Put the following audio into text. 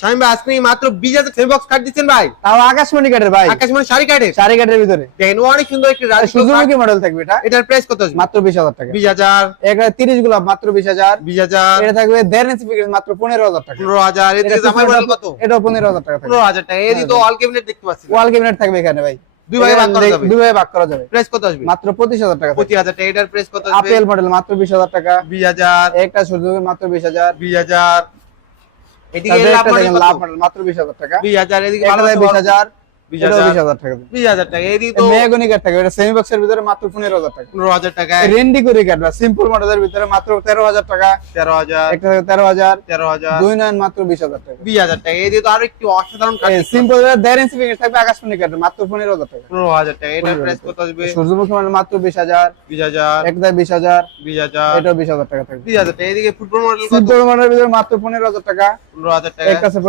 শামিম ভাই আজকে মাত্র 20,000 সেমি বক্স কাট দিচ্ছেন ভাই। তাও আকাশমণি কাঠের ভাই, আকাশমণি শাড়ি কাটে, শাড়ি কাঠের ভিতরে দেখেন অনেক সুন্দর একটি সূর্যমুখী মডেল থাকবে এটা। এটার প্রাইস কত আসবে? মাত্র 20,000 টাকা। 20,000, এটা 30 গোলাপ মাত্র 20,000। 20,000, এটা থাকবে 1.5 ইঞ্চি পিকের মাত্র 15,000 টাকা। 15,000, এদিকে জামাই মডেল কত? এটাও 15,000 টাকা থাকবে। 15,000 টাকা। এদিকে তো অল ক্যাবিনেট দেখতে পাচ্ছি, ওয়াল ক্যাবিনেট থাকবে এখানে ভাই, দুই ভাগে ভাগ করা যাবে। দুই ভাগে ভাগ করা যাবে। প্রাইস কত আসবে? মাত্র 25,000 টাকা। 25,000 টাকা। এটার প্রাইস কত আসবে? আপেল মডেল মাত্র 20,000 টাকা। 20,000, একটা সূর্যমুখী মাত্র 20,000। 20,000, এদিকে তারপরে লাভ একটা মডেল দেখেন কত? লাভ মডেল মাত্র 20,000 টাকা। 20,000, এদিকে এটা ভালো 20,000, এটাও 20,000, 20,000 টাকা। 20,000 টাকা। এদিকে তো মেহগনি কাঠ থাকবে, এটা সেমি বক্সের ভিতরে মাত্র 15,000 টাকা। 15,000 টাকা। রেন্ডি করে কাঠ বা সিম্পল মডেলের ভিতরে মাত্র 13,000 টাকা। 13,000, একটা 13,000, 13,000, দুই নয়ন মাত্র 20,000 টাকা। 20,000 টাকা। এদিকে তো আরো একটু অসাধারণ কাট দেখতে সিম্পল 1.5 ইঞ্চি পিকের থাকবে আকাশমণি কাঠ মাত্র 15,000 টাকা। 15,000 টাকা। এটার প্রাইস কত আসবে? সূর্যমুখী মডেল মাত্র 20,000, 20,000, একটা 20,000, 20,000, এটাও 20,000 টাকা থাকবে। 20,000 টাকা। এদিকে ফুটবল মডেল কত? সিম্পল মডেলের ভিতরে মাত্র 15,000 টাকা। 15,000 টাকা। একটা আছে